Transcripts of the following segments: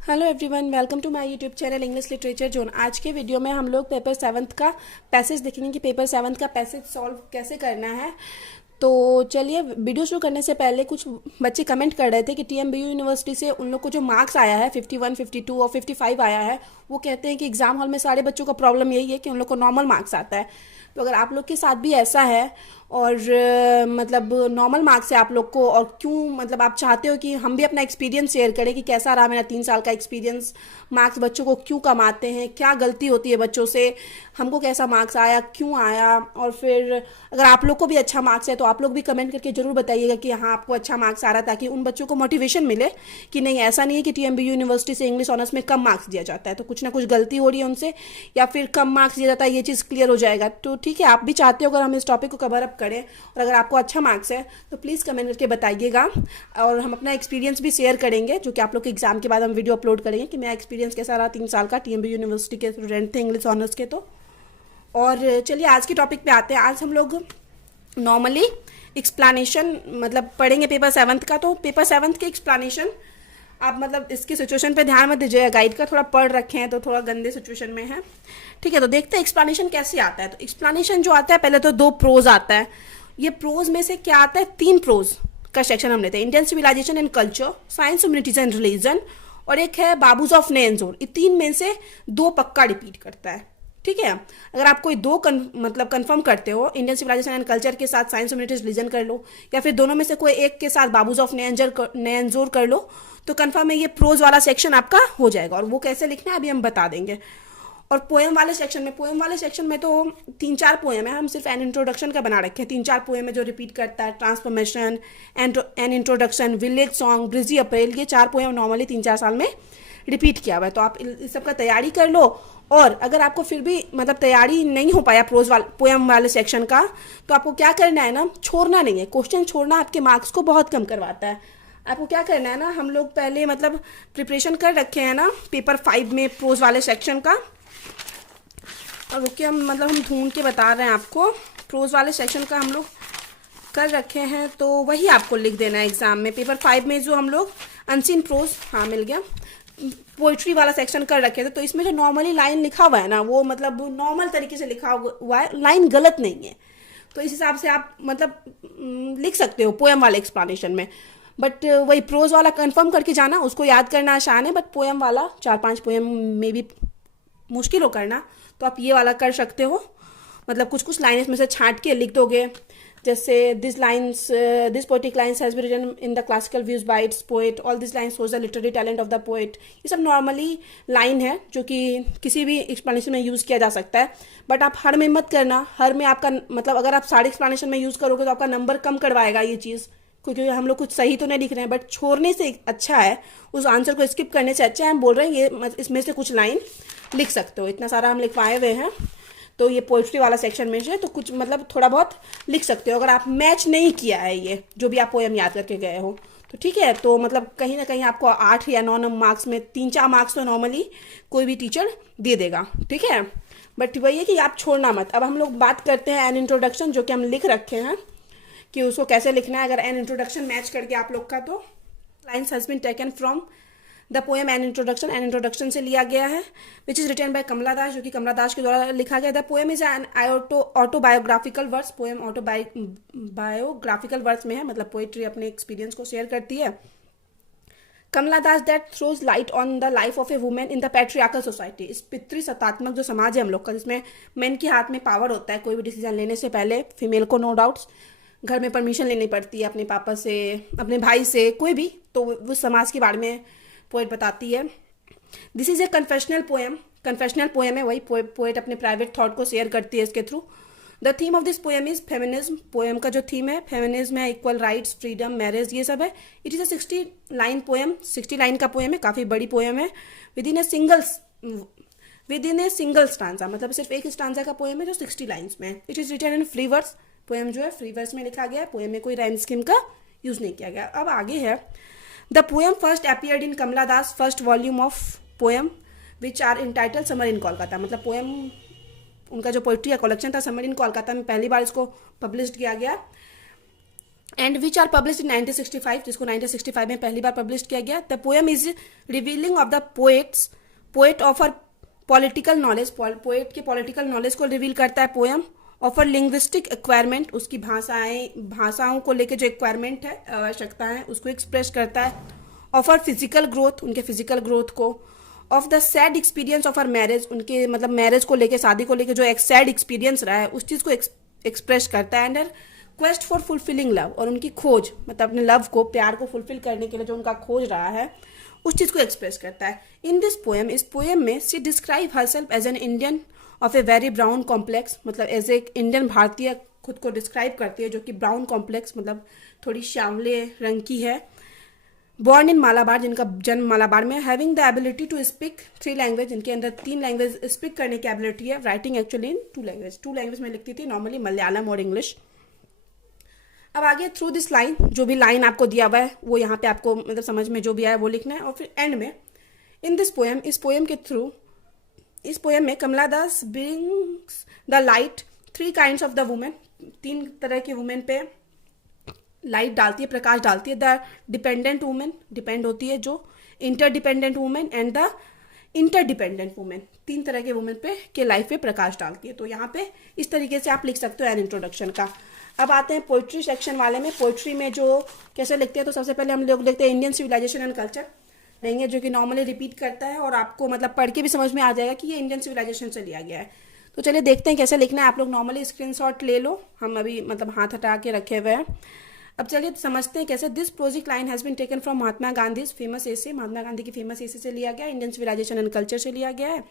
Hello everyone, welcome to my YouTube channel English literature zone. आज के video में हम लोग पेपर सेवन्थ का पैसेज देखेंगे कि पेपर सेवन्थ का पैसेज सॉल्व कैसे करना है। तो चलिए, वीडियो शुरू करने से पहले कुछ बच्चे कमेंट कर रहे थे कि टीएमबीयू यूनिवर्सिटी से उन लोग को जो मार्क्स आया है 51, 52 और 55 आया है, वो कहते हैं कि एग्जाम हॉल में सारे बच्चों का प्रॉब्लम यही है कि उन लोग को नॉर्मल मार्क्स आता है। तो अगर आप लोग के साथ भी ऐसा है और मतलब नॉर्मल मार्क्स है आप लोग को, और क्यों मतलब आप चाहते हो कि हम भी अपना एक्सपीरियंस शेयर करें कि कैसा रहा मेरा 3 साल का एक्सपीरियंस, मार्क्स बच्चों को क्यों कम आते हैं, क्या गलती होती है बच्चों से, हमको कैसा मार्क्स आया, क्यों आया, और फिर अगर आप लोग को भी अच्छा मार्क्स है तो आप लोग भी कमेंट करके जरूर बताइएगा कि हाँ आपको अच्छा मार्क्स आ रहा है, ताकि उन बच्चों को मोटिवेशन मिले कि नहीं, ऐसा नहीं है कि टीएमबीयू यूनिवर्सिटी से इंग्लिश ऑनर्स में कम मार्क्स दिया जाता है तो कुछ ना कुछ गलती हो रही है उनसे, या फिर कम मार्क्स दिया जाता है, ये चीज़ क्लियर हो जाएगा। तो ठीक है, आप भी चाहते हो अगर हम इस टॉपिक को कवर अप करें और अगर आपको अच्छा मार्क्स है तो प्लीज़ कमेंट करके बताइएगा, और हम अपना एक्सपीरियंस भी शेयर करेंगे जो कि आप लोग के एग्जाम के बाद हम वीडियो अपलोड करेंगे कि मेरा एक्सपीरियंस कैसा रहा 3 साल का। टीएमबीयू यूनिवर्सिटी के स्टूडेंट थे इंग्लिश ऑनर्स के। तो और चलिए आज के टॉपिक पे आते हैं। आज हम लोग नॉर्मली एक्सप्लेनेशन मतलब पढ़ेंगे पेपर सेवन्थ का। तो पेपर सेवन्थ के एक्सप्लेनेशन आप मतलब इसकी सिचुएशन पे ध्यान मत दीजिएगा, गाइड का थोड़ा पढ़ रखे हैं तो थोड़ा गंदे सिचुएशन में है। ठीक है, तो देखते हैं एक्सप्लेनेशन कैसे आता है। तो एक्सप्लेनेशन जो आता है, पहले तो 2 प्रोज आता है। ये प्रोज में से क्या आता है, 3 प्रोज का सेक्शन हम लेते हैं। Indian civilisation and culture, science humanities and religion, और एक है बाबूज ऑफ नैनजोर। ये 3 में से 2 पक्का रिपीट करता है। ठीक है, अगर आप कोई 2 मतलब कंफर्म करते हो, इंडियन सिविलाइजेशन एंड कल्चर के साथ साइंस ह्यूमैनिटीज रिलीजन कर लो, या फिर दोनों में से कोई एक के साथ बाबूज ऑफ नैनजोर कर लो, तो कंफर्म है ये प्रोज वाला सेक्शन आपका हो जाएगा। और वो कैसे लिखना है अभी हम बता देंगे। और पोएम वाले सेक्शन में तो 3-4 पोएम है, हम सिर्फ एन इंट्रोडक्शन का बना रखे हैं। 3-4 पोएम है जो रिपीट करता है, transformation, an introduction, village song, breezy April, ये 4 पोएम नॉर्मली 3-4 साल में रिपीट किया हुआ है। तो आप इस सब का तैयारी कर लो। और अगर आपको फिर भी मतलब तैयारी नहीं हो पाया पोएम वाले सेक्शन का, तो आपको क्या करना है ना, छोड़ना नहीं है। क्वेश्चन छोड़ना आपके मार्क्स को बहुत कम करवाता है। आपको क्या करना है ना, हम लोग पहले मतलब प्रिपरेशन कर रखे हैं ना पेपर 5 में प्रोज वाले सेक्शन का, और रुकिए हम मतलब हम ढूंढ के बता रहे हैं आपको। प्रोज वाले सेक्शन का हम लोग कर रखे हैं, तो वही आपको लिख देना है एग्जाम में। पेपर 5 में जो हम लोग अनसीन प्रोज, हाँ मिल गया, पोइट्री वाला सेक्शन कर रखे थे। तो इसमें जो नॉर्मली लाइन लिखा हुआ है ना, वो मतलब नॉर्मल तरीके से लिखा हुआ है, लाइन गलत नहीं है। तो इस हिसाब से आप मतलब लिख सकते हो पोएम वाले एक्सप्लेनेशन में। बट वही प्रोज वाला कंफर्म करके जाना, उसको याद करना आसान है, बट पोएम वाला 4-5 पोएम में भी मुश्किल हो करना, तो आप ये वाला कर सकते हो। मतलब कुछ कुछ लाइन इसमें से छांट के लिख दोगे, जैसे this poetic lines has been written in the classical views by its poet, all this lines shows the literary talent of the poet. ये सब नॉर्मली लाइन है जो कि किसी भी एक्सप्लेनेशन में यूज़ किया जा सकता है। बट आप हर में मत करना, हर में आपका मतलब अगर आप सारे एक्सप्लेनेशन में यूज़ करोगे तो आपका नंबर कम करवाएगा ये चीज़, क्योंकि हम लोग कुछ सही तो नहीं लिख रहे हैं। बट छोड़ने से अच्छा है, उस आंसर को स्किप करने से अच्छा है हम बोल रहे हैं ये इसमें से कुछ लाइन लिख सकते हो। इतना सारा हम लिखवाए हुए हैं, तो ये पोइट्री वाला सेक्शन में से तो कुछ मतलब थोड़ा बहुत लिख सकते हो अगर आप मैच नहीं किया है ये जो भी आप पोएम याद करके गए हो। तो ठीक है, तो मतलब कहीं ना कहीं आपको 8 या 9 मार्क्स में 3-4 मार्क्स तो नॉर्मली कोई भी टीचर दे देगा। ठीक है, बट वही है कि आप छोड़ना मत। अब हम लोग बात करते हैं एन इंट्रोडक्शन, जो कि हम लिख रखे हैं कि उसको कैसे लिखना है। अगर एन इंट्रोडक्शन मैच करके आप लोग का, तो lines has been taken from the poem an introduction से लिया गया है, which is written by Kamala Das, जो कि कमला दास के द्वारा लिखा गया। The poem is an autobiographical verse, poem autobiographical verse में है, मतलब पोएट्री अपने एक्सपीरियंस को शेयर करती है। Kamala Das that throws light on the life of a women in the patriarchal society. इस पितृसत्तात्मक जो समाज है हम लोग का, जिसमें मेन के हाथ में पावर होता है कोई भी डिसीजन लेने से पहले, फीमेल को नो डाउट्स घर में परमिशन लेनी पड़ती है अपने पापा से, अपने भाई से, कोई भी, तो वो समाज के बारे में पोएट बताती है। This is a confessional poem है, वही पोएट अपने प्राइवेट थॉट को शेयर करती है इसके through. The theme of this poem is feminism. Poem का जो थीम है फेमिनिज्म है, इक्वल राइट्स, फ्रीडम, मैरिज, ये सब है। It is a 60 line poem, 60 line का पोएम है, काफ़ी बड़ी पोएम है। With in a single stanza, मतलब सिर्फ एक स्टांजा का पोएम है जो 60 लाइन्स में है। It is written in free verse, poem जो है फ्री वर्स में लिखा गया है, पोएम में कोई राइम स्कीम का यूज नहीं किया गया। अब आगे है, the poem first appeared in Kamala Das first volume of poem which are entitle summer in Kolkata. मतलब पोएम उनका जो पोइट्री का कलेक्शन था समर इन कोलकाता में पहली बार इसको पब्लिश किया गया। And which are publish in 1965, जिसको 1965 में पहली बार पब्लिश किया गया। The poem is revealing of the poet of her political knowledge, poet के पॉलिटिकल नॉलेज को रिवील करता है पोएम। ऑफर लिंग्विस्टिक एक्वायरमेंट, उसकी भाषाओं को लेकर जो एक्वायरमेंट है, आवश्यकता है, उसको एक्सप्रेस करता है। ऑफर फिजिकल ग्रोथ, उनके फिजिकल ग्रोथ को। Of the sad experience of her marriage, उनके मतलब मैरिज को लेकर, शादी को लेकर जो एक सैड एक्सपीरियंस रहा है उस चीज़ को एक्सप्रेस करता है। And quest for fulfilling love, और उनकी खोज, मतलब अपने लव को, प्यार को फुलफिल करने के लिए जो उनका खोज रहा है उस चीज़ को एक्सप्रेस करता है। इन दिस पोएम, इस पोएम में she describe herself as an Indian of a very brown complex, मतलब एज एक इंडियन भारतीय खुद को डिस्क्राइब करती है जो कि ब्राउन कॉम्प्लेक्स मतलब थोड़ी श्यामले रंग की है। बॉर्न इन मालाबार, जिनका जन्म मालाबार में। Having the ability to speak 3 language, जिनके अंदर 3 लैंग्वेज स्पीक करने की एबिलिटी है। राइटिंग एक्चुअली इन 2 लैंग्वेज में लिखती थी नॉर्मली, मलयालम और इंग्लिश। अब आगे थ्रू दिस लाइन, जो भी लाइन आपको दिया हुआ है वो यहाँ पे आपको मतलब समझ में जो भी आया वो लिखना है। और फिर एंड में इन दिस पोएम, इस पोएम के थ्रू, इस पोएम में Kamala Das brings the light 3 kinds of the women, 3 तरह की वुमेन पे लाइट डालती है, प्रकाश डालती है। द डिपेंडेंट वुमेन, डिपेंड होती है जो, interdependent women and the interdependent women, 3 तरह के वुमेन पे के लाइफ पे प्रकाश डालती है। तो यहाँ पे इस तरीके से आप लिख सकते हो एन इंट्रोडक्शन का। अब आते हैं पोइट्री सेक्शन वाले में। पोइट्री में जो कैसे लिखते हैं, तो सबसे पहले हम लोग लिखते हैं इंडियन सिविलाइजेशन एंड कल्चर लेंगे, जो कि नॉर्मली रिपीट करता है और आपको मतलब पढ़ के भी समझ में आ जाएगा कि ये इंडियन सिविलाइजेशन से लिया गया है। तो चलिए देखते हैं कैसे लिखना है। आप लोग नॉर्मली स्क्रीनशॉट ले लो, हम अभी मतलब हाथ हटा के रखे हुए हैं। अब चलिए समझते हैं कैसे। This prosaic line has been taken from Mahatma Gandhi famous essay, Mahatma Gandhi की फेमस एसे से लिया गया, इंडियन सिविलाइजेशन एंड कल्चर से लिया गया है।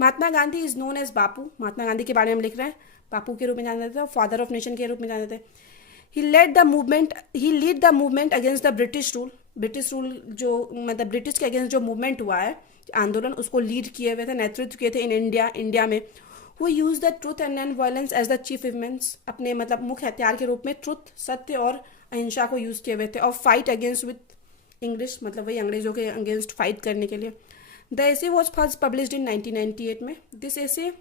Mahatma Gandhi is known as बापू, महात्मा गांधी के बारे में हम लिख रहे हैं, बापू के रूप में जाने जाते हैं, फादर ऑफ नेशन के रूप में जाने जाते हैं। He lead the movement against the British rule, British rule जो मतलब ब्रिटिश के अगेंस्ट जो मूवमेंट हुआ है, आंदोलन, उसको लीड किए हुए थे, नेतृत्व किए थे इन इंडिया में। वो use the truth and non violence as the chief events, अपने मतलब मुख्य हथियार के रूप में ट्रुथ, सत्य और अहिंसा को यूज किए हुए थे। और फाइट अगेंस्ट विथ इंग्लिश, मतलब वही अंग्रेजों के अगेंस्ट फाइट करने के लिए। The essay was first published in 1998 में। This essay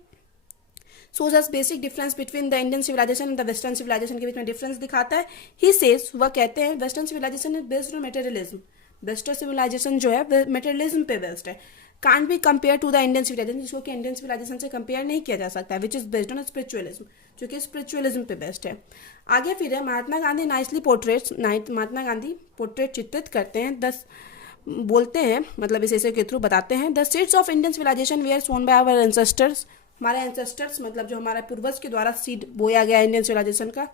shows us basic difference between the Indian civilisation and the western civilisation के बीच में डिफरेंस दिखाता है। ही सेज, वह कहते हैं, western civilisation is based on materialism, western civilisation जो है मटेरियलिज्म पे बेस्ड है। Can't be compare to the Indian civilisation, जिसको कि इंडियन सिविलाइजेशन से कंपेयर नहीं किया जा सकता, which is based on spiritualism, जो कि स्पिरिचुअलिज्म पे बेस्ड है। आगे फिर है Mahatma Gandhi nicely portraits, Mahatma Gandhi portrait चित्रित करते हैं, बोलते हैं मतलब इस ऐसे के थ्रू बताते हैं। The seeds of Indian civilisation were sown by our ancestors, हमारे एंसेस्टर्स मतलब जो हमारे पूर्वज के द्वारा सीड बोया गया इंडियन सिविलाइजेशन का।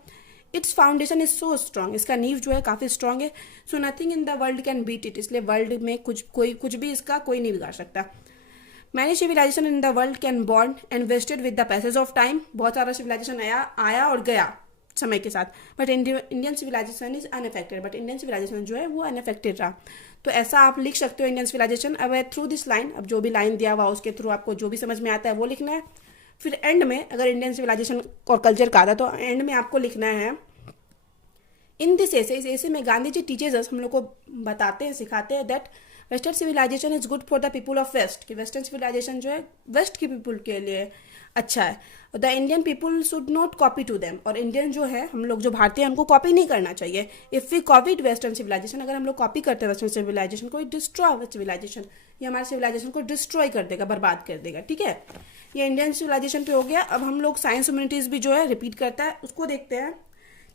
Its foundation is so strong, इसका नींव जो है काफ़ी स्ट्रॉन्ग है। So nothing in the world can beat it, इसलिए वर्ल्ड में कुछ भी इसका कोई नहीं बिगाड़ सकता। Many civilisation in the world can born and wasted with the passage of time, बहुत सारा सिविलाइजेशन आया और गया समय के साथ, but Indian civilisation is unaffected, but Indian civilisation जो है वो अनअफेक्टेड रहा। तो ऐसा आप लिख सकते हो इंडियन सिविलाइजेशन। अब थ्रू दिस लाइन, अब जो भी लाइन दिया हुआ उसके थ्रू आपको जो भी समझ में आता है वो लिखना है। फिर एंड में अगर इंडियन सिविलाइजेशन और कल्चर का आता तो एंड में आपको लिखना है इन दिस ऐसे, इस ऐसे में गांधी जी टीचर्स अस, हम लोग को बताते हैं, सिखाते हैं that western civilisation is good for the people of west, कि वेस्टर्न सिविलाइजेशन जो है वेस्ट के पीपल के लिए अच्छा है। The Indian people should not copy to them, और इंडियन जो है हम लोग जो भारतीय हैं उनको कॉपी नहीं करना चाहिए। If we copied western civilisation, अगर हम लोग कॉपी करते हैं वेस्टर्न सिविलाइजेशन को, डिस्ट्रॉय सिविलाइजेशन, ये हमारे सिविलाइजेशन को डिस्ट्रॉय कर देगा, बर्बाद कर देगा। ठीक है, ये इंडियन सिविलाइजेशन पे हो गया। अब हम लोग साइंस ह्यूमैनिटीज भी जो है रिपीट करता है, उसको देखते हैं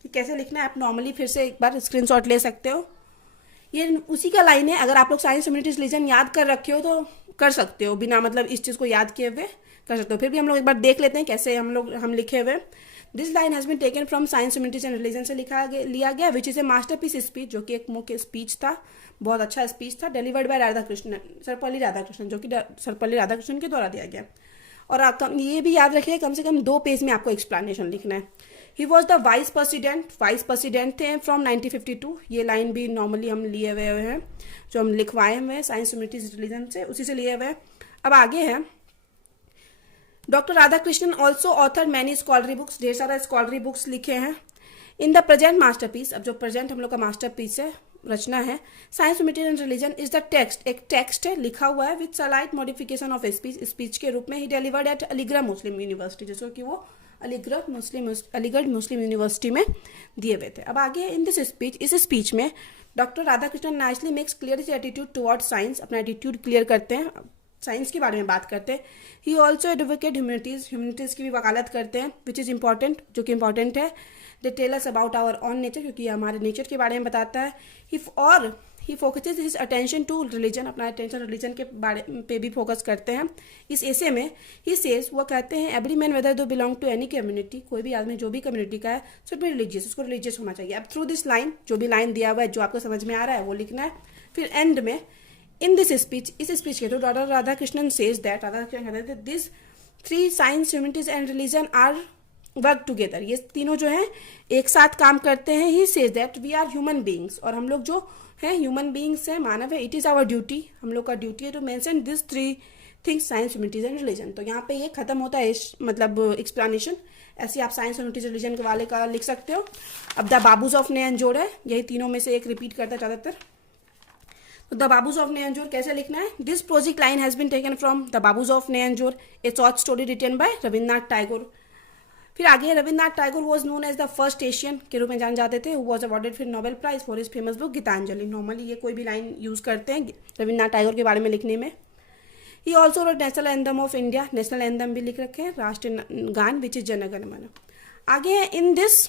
कि कैसे लिखना है। आप नॉर्मली फिर से एक बार स्क्रीनशॉट ले सकते हो, ये उसी का लाइन है। अगर आप लोग साइंस ह्यूमैनिटीज रीजन याद कर रखे हो तो कर सकते हो, बिना मतलब इस चीज़ को याद किए हुए कर सकते हो। फिर भी हम लोग एक बार देख लेते हैं कैसे हम लिखे हुए। This line has been taken from science humanities and religion से लिया गया, which is a masterpiece speech, जो कि एक मुख्य स्पीच था, बहुत अच्छा स्पीच था, डिलीवर्ड बाय राधाकृष्णन, सर्वपल्ली राधाकृष्णन, जो कि सर्वपल्ली राधाकृष्णन के द्वारा दिया गया। और आप ये भी याद रखिए कम से कम 2 पेज में आपको एक्सप्लेनेशन लिखना है। He was the vice president थे फ्रॉम 1952, ये लाइन भी नॉर्मली हम लिए हुए हैं, जो हम लिखवाए हुए हैं साइंस ह्यूमैनिटीज रिलीजन से, उसी से लिए हुए हैं। अब आगे है doctor Radhakrishnan also author many scholarly books, ढेर सारा स्कॉलरी बुक्स लिखे हैं। इन द प्रेजेंट मास्टरपीस, अब जो प्रेजेंट हम लोग का मास्टरपीस है, रचना है, science humanities and religion is the text, एक टेक्स्ट है लिखा हुआ है with slight modification of speech के रूप में। He delivered at Aligarh Muslim University, जिसको कि वो अलीगढ़ मुस्लिम यूनिवर्सिटी में दिए हुए थे। अब आगे इन दिस स्पीच, इस स्पीच में doctor Radhakrishnan nicely makes clear his attitude towards science, अपना एटीट्यूड क्लियर करते हैं, साइंस के बारे में बात करते हैं। ही ऑल्सो एडवोकेट ह्यूमनिटीज़ की भी वकालत करते हैं, विच इज़ इंपॉर्टेंट, जो कि इंपॉर्टेंट है। They tell us about our own nature, क्योंकि हमारे नेचर के बारे में बताता है। He focuses his attention to religion, अपना अटेंशन रिलीजन के बारे पे भी फोकस करते हैं इस एसे में। ही सेज, वो कहते हैं एवरी मैन वेदर दो बिलोंग टू एनी कम्युनिटी, कोई भी आदमी जो भी कम्युनिटी का है, शुड बी रिलीजियस, उसको रिलीजियस होना चाहिए। अब थ्रू दिस लाइन, जो भी लाइन दिया हुआ है, जो आपको समझ में आ रहा है वो लिखना है। फिर एंड में इन दिस स्पीच, इस स्पीच के through doctor Radhakrishnan says that, Radhakrishnan कहते हैं this 3 science, humanities and religion are work together, ये तीनों जो हैं एक साथ काम करते हैं। He says that we are human beings, और हम लोग जो हैं ह्यूमन बींग्स हैं, मानव है। इट इज़ आवर ड्यूटी, हम लोग का ड्यूटी है to mention this 3 things, science, humanities and religion. तो यहाँ पे ये खत्म होता है मतलब एक्सप्लेनेशन। ऐसे आप साइंस, ह्यूमनिटीज, रिलीजन के वाले का लिख सकते हो। अब द बाबूज ऑफ नैनजोर है, यही तीनों में से एक रिपीट करता है ज़्यादातर। तो द बाबूज ऑफ नैनजोर कैसे लिखना है? This project line has been taken from the Babus of Nayanjore, a short story written by Rabindranath Tagore. फिर आगे Rabindranath Tagore was known as the first Asian के रूप में जाने जाते थे, हु वॉज अवॉर्डेड फिर Nobel prize for his famous book Gitanjali. Normally ये कोई भी लाइन यूज़ करते हैं रविन्द्रनाथ टैगोर के बारे में लिखने में। He also wrote national anthem of India, national anthem भी लिख रखे हैं, राष्ट्रीय गान विच इज जन गण मन। आगे है इन दिस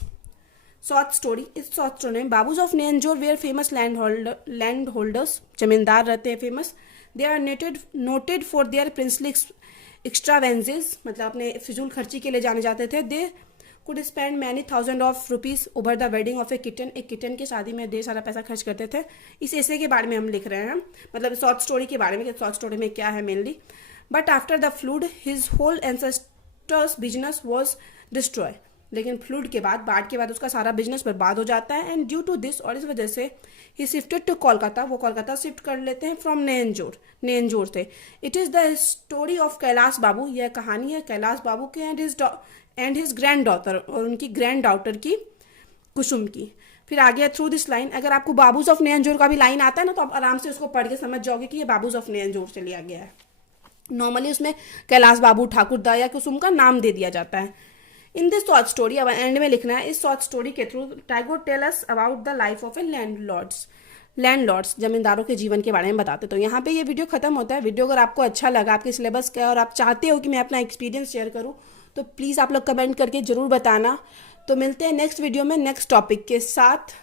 शॉर्ट स्टोरी, इस शॉर्ट स्टोरी में Babus of Nayanjore were famous land holders, zamindar रहते हैं famous. They are noted for their princely extravagances, मतलब अपने फिजूल खर्ची के लिए जाने जाते थे। They could spend many thousand of rupees over the wedding of a kitten, एक किटन की शादी में ढेर सारा पैसा खर्च करते थे। इस ऐसे के बारे में हम लिख रहे हैं, मतलब शॉर्ट स्टोरी के बारे में कि शॉर्ट स्टोरी में क्या है mainly. But after the flood his whole ancestors business was destroy, लेकिन फ्लूड के बाद, बाढ़ के बाद उसका सारा बिजनेस बर्बाद हो जाता है। एंड ड्यू टू दिस, और इस वजह से ही शिफ्टेड टू कोलकाता, वो कोलकाता शिफ्ट कर लेते हैं फ्रॉम नैनजोर से। It is the story of Kailash Babu, यह कहानी है कैलाश बाबू के एंड हिज ग्रैंड डॉटर, और उनकी ग्रैंड डॉटर की, कुसुम की। फिर आगे थ्रू दिस लाइन, अगर आपको बाबूज ऑफ नैनजोर का भी लाइन आता है ना, तो आप आराम से उसको पढ़ के समझ जाओगे कि ये बाबूज ऑफ नैनजोर से लिया गया है। नॉर्मली उसमें कैलाश बाबू, ठाकुरदा या कुसुम का नाम दे दिया जाता है। इन दिस शॉर्ट स्टोरी, अब एंड में लिखना है, इस शॉर्ट स्टोरी के through Tagore tell us about the life of a landlords, जमींदारों के जीवन के बारे में बताते। तो यहाँ पे ये वीडियो खत्म होता है। वीडियो अगर आपको अच्छा लगा, आपके सिलेबस का, और आप चाहते हो कि मैं अपना एक्सपीरियंस शेयर करूँ, तो प्लीज़ आप लोग कमेंट करके ज़रूर बताना। तो मिलते हैं नेक्स्ट वीडियो में नेक्स्ट टॉपिक के साथ।